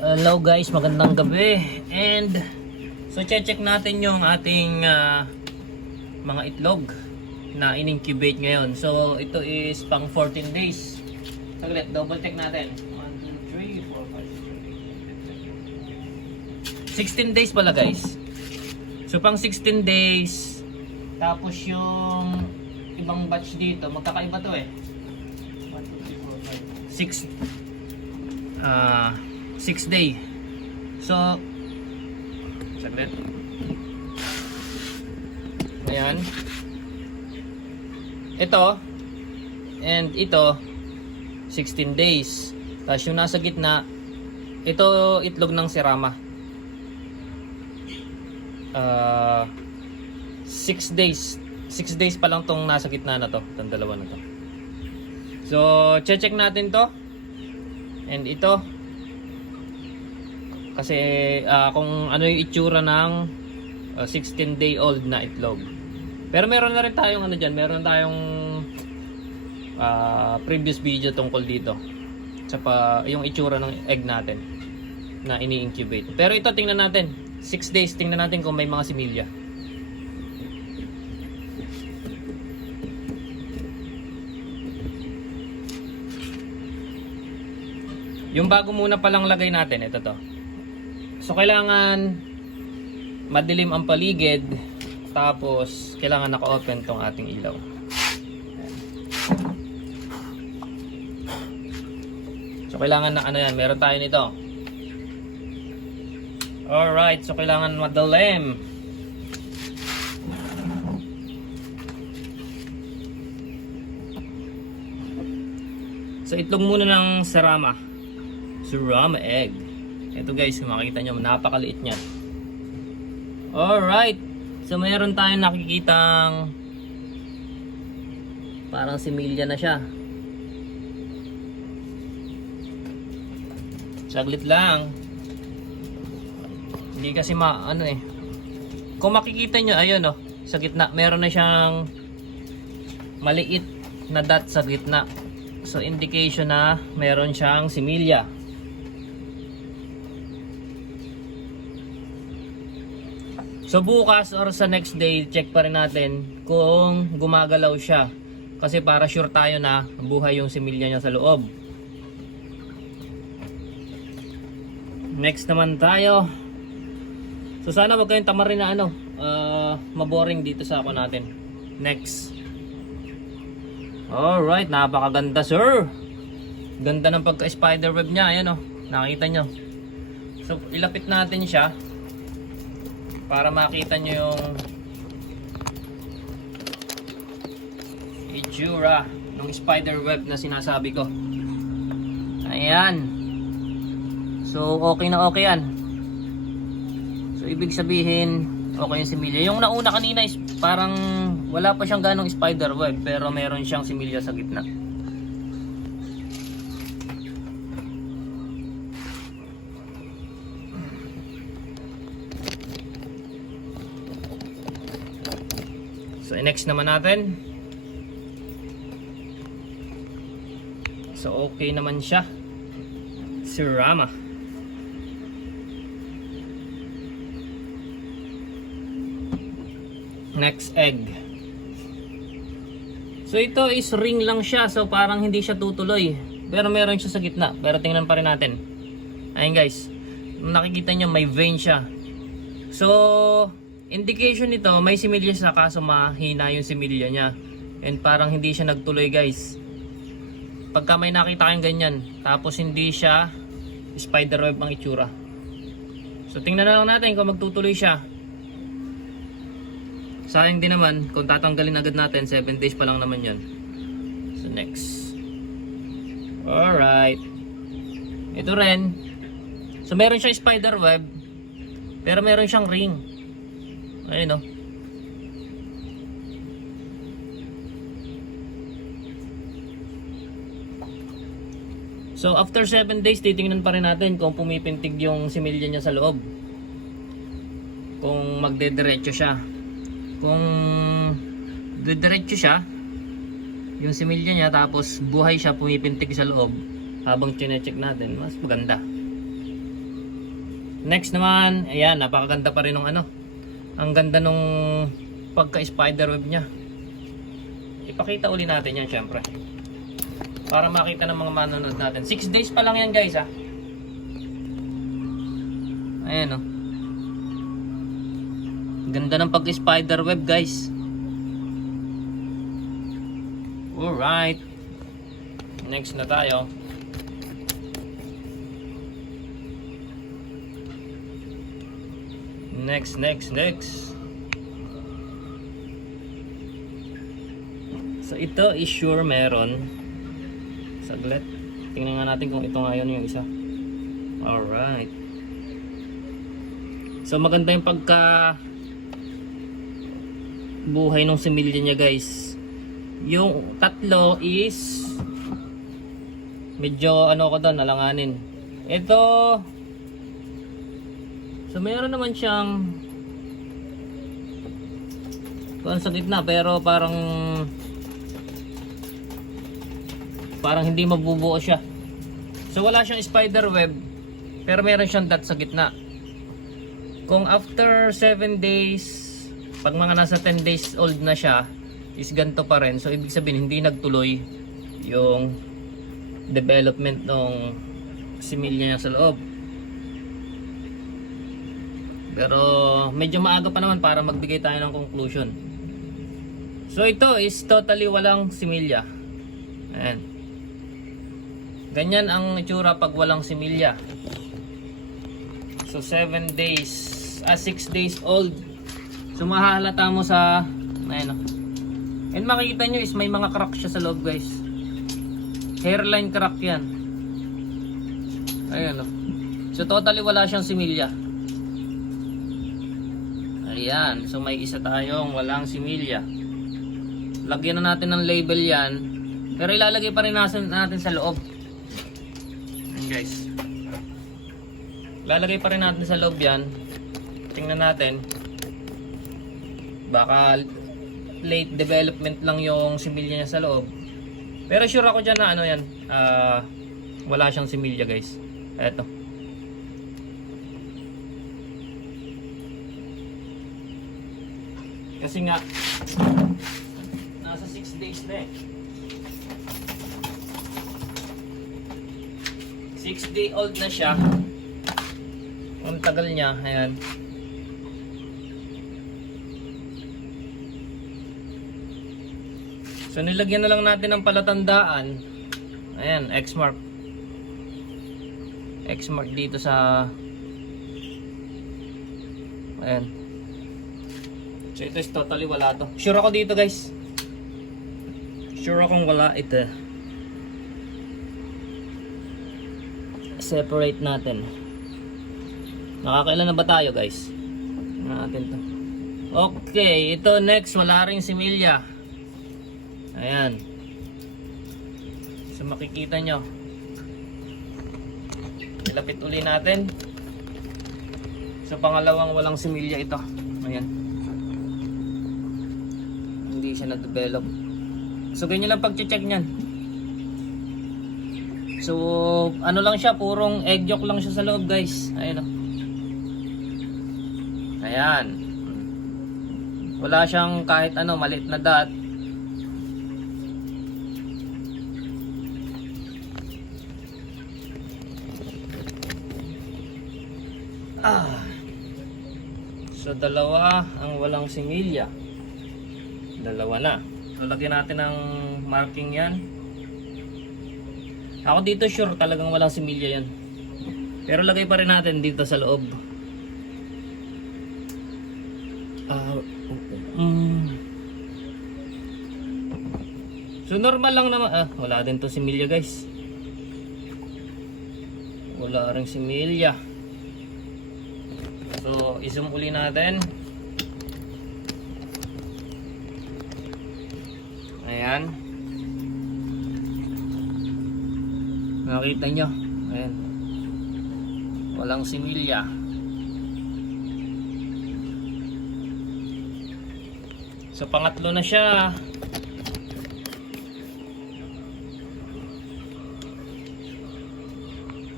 Hello guys, magandang gabi. And so check natin yung ating mga itlog na in-incubate ngayon. So ito is pang 14 days. Saglit, double check natin. 1, 2, 3, 4, 5, 6, 16 days pala guys. So pang 16 days. Tapos yung ibang batch dito, magkakaiba to eh. 6 day. So saglit. Ayan. Ito and ito 16 days. Tapos yung nasa gitna, ito itlog ng sirama. 6 days. 6 days pa lang tong nasa gitna na to, itong dalawa na to. So check natin to. And ito kasi kung ano yung itsura ng 16 day old na itlog. Pero meron na rin tayong ano diyan, meron tayong previous video tungkol dito sa yung itsura ng egg natin na ini-incubate. Pero ito tingnan natin, 6 days, tingnan natin kung may mga similya. Yung bago muna palang lagay natin, ito to. So kailangan madilim ang paligid, tapos kailangan naka-open tong ating ilaw. So kailangan na ano yan, meron tayo nito. Alright, so kailangan madilim. So itlog muna ng Serama egg. Ito guys, kung makikita nyo, napakaliit niya. Alright. So mayroon tayong nakikitang parang similya na siya. Saglit lang. Hindi kasi ano eh. Kung makikita nyo, ayun oh, sa gitna, meron na siyang maliit na dot sa gitna. So indication na meron siyang similya. So bukas or sa next day, check pa rin natin kung gumagalaw siya. Kasi para sure tayo na buhay yung similya niya sa loob. Next naman tayo. So sana wag kayong tamarin na ano, maboring dito sa ako natin. Next. Alright, napakaganda sir. Ganda ng pagka-spiderweb niya, ayan oh. Nakita nyo. So ilapit natin siya para makita nyo yung itsura ng spiderweb na sinasabi ko. Ayan. So okay na okay yan. So ibig sabihin okay yung similya. Yung nauna kanina is parang wala pa siyang ganong spiderweb, pero meron siyang similya sa gitna. So next naman natin. So okay naman siya. Serama. Next egg. So ito is ring lang siya, so parang hindi siya tutuloy. Pero meron siya sa gitna. Pero tingnan pa rin natin. Ayun guys. Nakikita nyo may vein siya. So indication nito, may similya siya kaso mahina yung similya niya. And parang hindi siya nagtuloy guys. Pagka may nakita kayong ganyan, tapos hindi siya spiderweb ang itsura. So tingnan na lang natin kung magtutuloy siya. Sayang din naman kung tatanggalin agad natin, 7 days pa lang naman yun. So next. Alright. Ito rin. So meron siyang spiderweb, pero meron siyang ring. Ayun oh. So after 7 days, titingnan pa rin natin kung pumipintig yung similya niya sa loob. Kung magdediretso siya. Kung didiretso siya, yung similya niya, tapos buhay siya, pumipintig sa loob habang chine-check natin, mas maganda. Next naman, ayan, napakaganda pa rin ng ano. Ang ganda nung pagka-spiderweb niya. Ipakita uli natin yan syempre. Para makita ng mga manonood natin. 6 days pa lang yan guys ha. Ayan oh. Ganda ng pag-spiderweb guys. Alright. Next na tayo. Next. So ito is sure meron. Saglit. Tingnan nga natin kung ito nga yun yung isa. Alright. So maganda yung pagka buhay ng similya niya guys. Yung tatlo is medyo ano ko doon, nalanganin. Ito, so mayroon naman siyang kung sa gitna pero parang hindi mabubuo siya. So wala siyang spider web pero meron siyang dot sa gitna. Kung after 7 days, pag mga nasa 10 days old na siya, is ganito pa rin. So ibig sabihin hindi nagtuloy yung development ng similya niya sa loob. Pero medyo maaga pa naman para magbigay tayo ng conclusion. So ito is totally walang similya. Ayan. Ganyan ang itsura pag walang similya. So 6 days old. So mahahalata mo sa ayan o. And makikita nyo is may mga crack siya sa loob guys. Hairline crack yan. Ayan o. So totally wala siyang similya. Ayan. So may isa tayong walang similya. Lagyan na natin ng label yan. Pero ilalagay pa rin natin sa loob. Ayan guys. Ilalagay pa rin natin sa loob yan. Tingnan natin. Baka late development lang yung similya niya sa loob. Pero sure ako dyan na ano yan. Wala siyang similya guys. Eto. Kasi nga nasa 6 days na eh. 6 day old na siya. Ang tagal niya. Ayan. So nilagyan na lang natin ng palatandaan. Ayan, X-mark. X-mark dito sa ayan. So ito is totally wala to. Sure ako dito guys. Sure akong wala ito. Separate natin. Nakakailan na ba tayo guys? Natin to. Okay, ito next, wala ring similya. Ayan. So makikita nyo. Ilapit uli natin. So pangalawang walang similya ito. Ayan. Hindi siya na-develop. So ganyan lang pag-check nyan. So ano lang siya, purong egg yolk lang siya sa loob guys. Ayan o. Ayan. Wala siyang kahit ano, maliit na dot. So dalawa ang walang similya. Dalawa na. So lagyan natin ng marking yan. Ako dito sure talagang walang similya yan. Pero lagay pa rin natin dito sa loob. So normal lang naman. Wala din to similya guys. Wala ring similya. So i-zoom uli natin. Ayan. Nakita nyo. Ayan. Walang similya. So pangatlo na siya.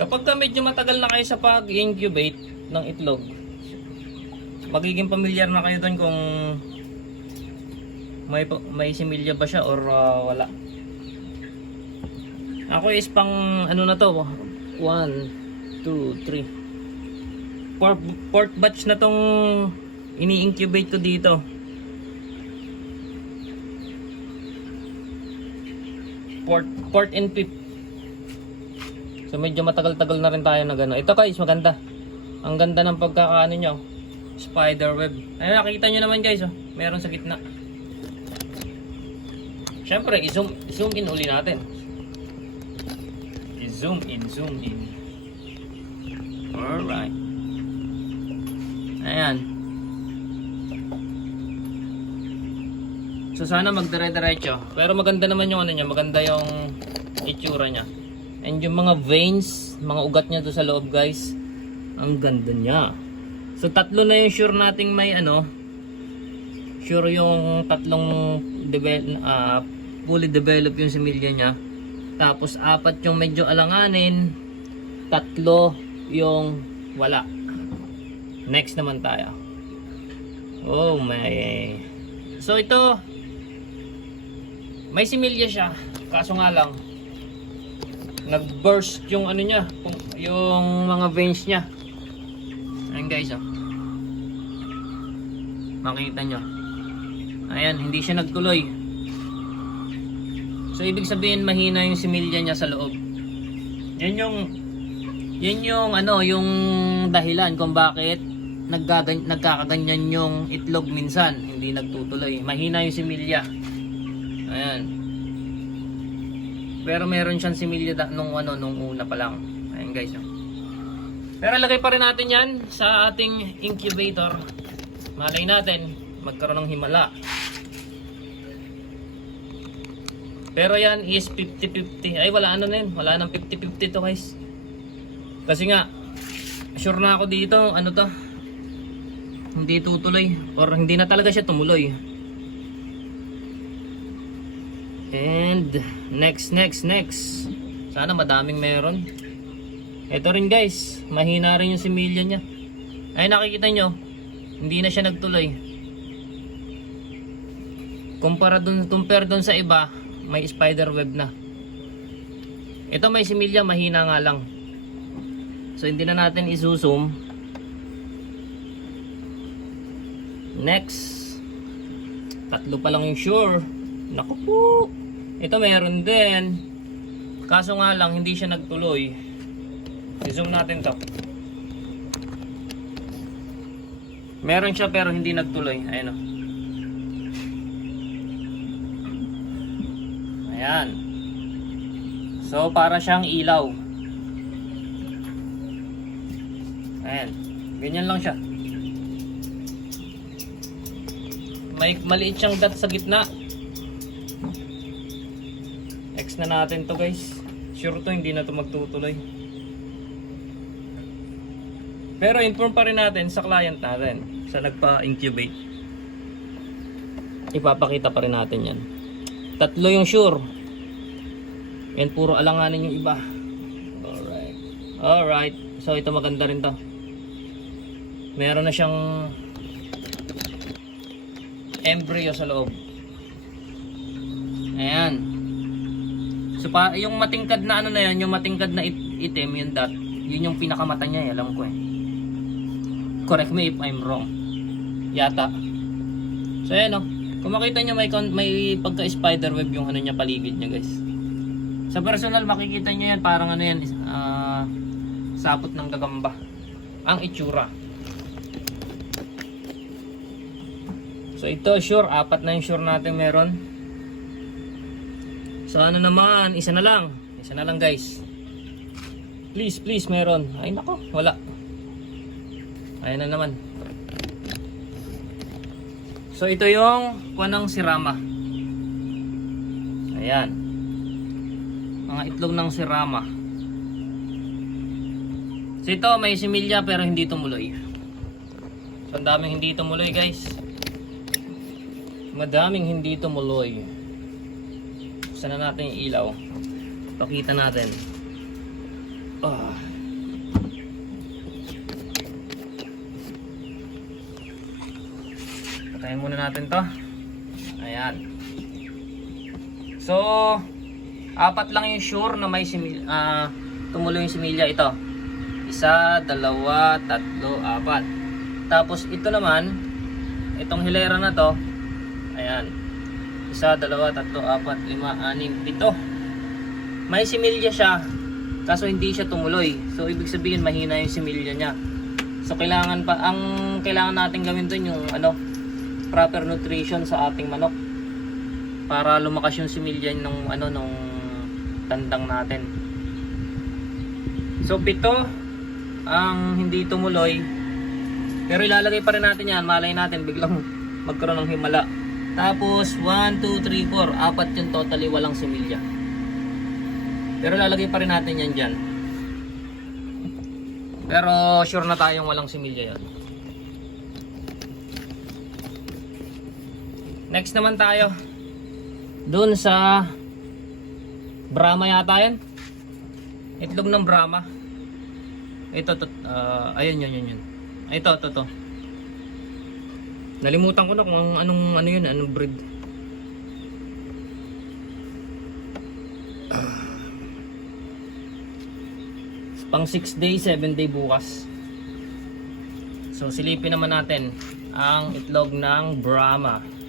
Kapag medyo matagal na kayo sa pag-incubate, ng itlog. Magiging pamilyar na kayo doon kung may similya ba siya or wala. Ako is pang ano na to, 1, 2, 3. Fourth batch na tong ini-incubate ko dito. Fourth and fifth. So medyo matagal-tagal na rin tayo na gano'n. Ito guys, maganda. Ang ganda ng pagkakaano nyo. Spider web. Ayun, nakikita nyo naman guys. Oh. Meron sa gitna. Siyempre, i-zoom in uli natin. I-zoom in. Alright. Ayan. So sana magdire-diretso. Pero maganda naman yung ano niya. Maganda yung itsura niya. And yung mga veins, mga ugat niya doon sa loob guys, ang ganda niya. So tatlo na yung sure nating may ano, sure yung tatlong fully develop yung similya niya. Tapos 4 yung medyo alanganin, 3 yung wala. Next naman tayo. Oh my. So ito, may similya siya, kaso nga lang nag-burst yung ano niya, yung mga veins niya. Ayan guys, oh. Makita nyo. Ayan, hindi siya nagtuloy. So ibig sabihin mahina yung similya niya sa loob. Yan yung ano, yung dahilan kung bakit nagkakaganyan yung itlog minsan, hindi nagtutuloy. Mahina yung similya. Ayan. Pero meron siyang similya nung una pa lang. Ayan guys. No? Pero lagay pa rin natin yan sa ating incubator. Malay natin magkaroon ng himala. Pero yan is 50-50. Ay wala ano na yun. Wala nang 50-50 to guys. Kasi nga sure na ako dito ano to. Hindi tutuloy. Or hindi na talaga siya tumuloy. And next. Sana madaming meron. Ito rin guys, mahina rin yung similya niya. Ay nakikita nyo, hindi na siya nagtuloy. Compare dun sa iba, may spider web na. Ito may similya, mahina nga lang. So hindi na natin isusum. Next. 3 pa lang yung sure. Naku po. Ito meron din. Kaso nga lang hindi siya nagtuloy. I-zoom natin to. Meron siya pero hindi nagtuloy. Ayan o. Ayan. So para siyang ilaw. Ayan. Ganyan lang siya. May maliit siyang dot sa gitna. X na natin to guys. Sure to hindi na to magtutuloy. Pero inform pa rin natin sa client natin, sa nagpa-incubate. Ipapakita pa rin natin yan. 3 yung sure. Yan puro alanganin yung iba. Alright. So ito maganda rin to. Meron na siyang embryo sa loob. Ayan. So yung matingkad na ano na yan, yung matingkad na itim, yung dot, yun yung pinakamata niya, alam ko eh. Correct me if I'm wrong. Yata. So ayan o. Kung makita nyo may pagka spider web yung ano niya, paligid niya guys. Sa personal makikita nyo yan, parang ano yan, sapot ng gagamba. Ang itsura. So ito sure, 4 na yung sure natin meron. So ano naman, isa na lang guys. Please meron. Ay nako, wala. Ayan na naman. So ito yung kuwanang sirama. Ayan. Mga itlog ng sirama. So ito may similya pero hindi tumuloy. So ang daming hindi tumuloy guys. Madaming hindi tumuloy. Buksan na natin yung ilaw. Pakita natin. Unahin muna natin to. Ayan. So, 4 lang yung sure na may tumuloy yung similya. Ito. 1, 2, 3, 4. Tapos ito naman, itong hilera na to, ayan. 1, 2, 3, 4, 5, 6, 7. May similya siya, kaso hindi siya tumuloy. So ibig sabihin mahina yung similya niya. So kailangan natin gawin dun yung proper nutrition sa ating manok para lumakas yung similya nung tandang natin. So 7 ang hindi tumuloy, pero ilalagay pa rin natin yan. Malay natin biglang magkaroon ng himala. Tapos 1, 2, 3, 4, 4 yung totally walang similya, pero lalagay pa rin natin yan dyan. Pero sure na tayong walang similya yan. Next naman tayo dun sa Brahma yata yan. Itlog ng Brahma. Ito, ayun yun. Ito. Nalimutan ko na kung anong breed. Pang 6 day, 7 day bukas. So silipin naman natin ang itlog ng Brahma.